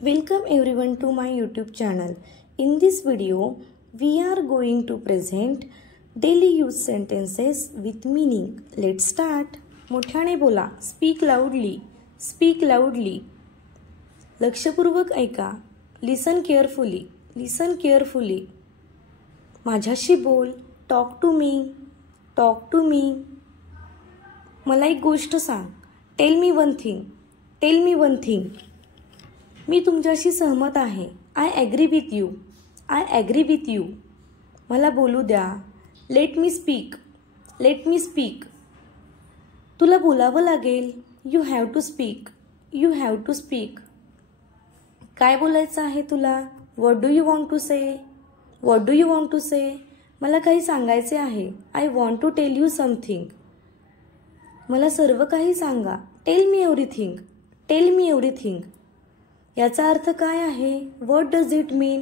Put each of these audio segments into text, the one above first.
Welcome everyone to my YouTube channel. In this video, we are going to present daily use sentences with meaning. Let's start. मोठ्याने बोला. Speak loudly. Speak loudly. लक्षपूर्वक ऐका. Listen carefully. Listen carefully. माझ्याशी बोल. Talk to me. Talk to me. मला एक गोष्ट सांग. Tell me one thing. Tell me one thing. मी तुमच्याशी सहमत आहे. I agree with you. I agree with you. मला बोलू द्या. Let me speak. Let me speak. तुला बोलावं लागेल. You have to speak. You have to speak. काय बोलायचं आहे तुला? What do you want to say? What do you want to say? मला काही सांगायचे आहे. I want to tell you something. मला सर्व काही सांगा. Tell me everything. Tell me everything. याचा अर्थ काय आहे? What does it mean?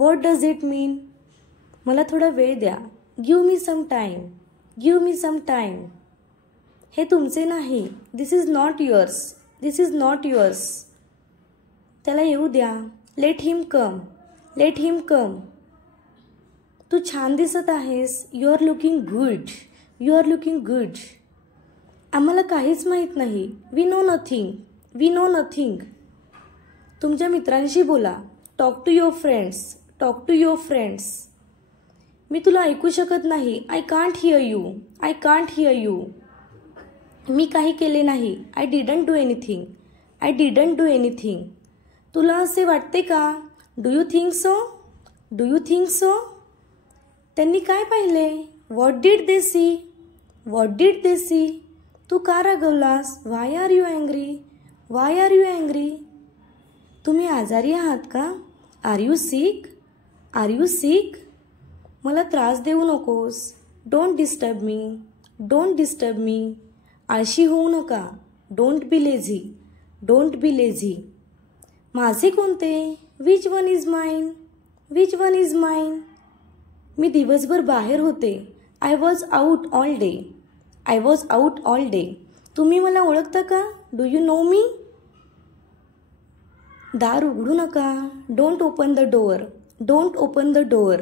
What does it mean? मला थोडा वेळ द्या. Give me some time. Give me some time. हे तुमचे नाही. This is not yours. This is not yours. त्याला येऊ द्या. Let him come. Let him come. तू छान दिसत आहेस. You are looking good. You are looking good. आम्हाला काहीच माहित नाही. We know nothing. We know nothing. तुमच्या मित्रांशी बोला. Talk to your friends. Talk to your friends. मी तुला ऐकू शकत नाही. I can't hear you. I can't hear you. मी काही केले नाही. I didn't do anything. I didn't do anything. तुला असे वाटते का? Do you think so? Do you think so? त्यांनी काय पाहिले? What did they see? What did they see? तू का रागवलास? Why are you angry? Why are you angry? तुम्ही आजारी आहात का? Are you sick? Are you sick? मला त्रास देऊ नकोस. Don't disturb me. Don't disturb me. आळशी होऊ नका. Don't be lazy. Don't be lazy. माझे कोणते? Which one is mine? Which one is mine? मी दिवसभर बाहेर होते. I was out all day. I was out all day. तुम्ही मला ओळखता का? Do you know me? दार उघडू नका. Don't open the door. Don't open the door.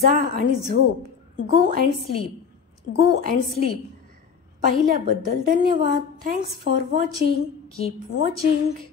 जा आणि झोप. Go and sleep. Go and sleep. पाहिल्याबद्दल धन्यवाद. Thanks for watching. Keep watching.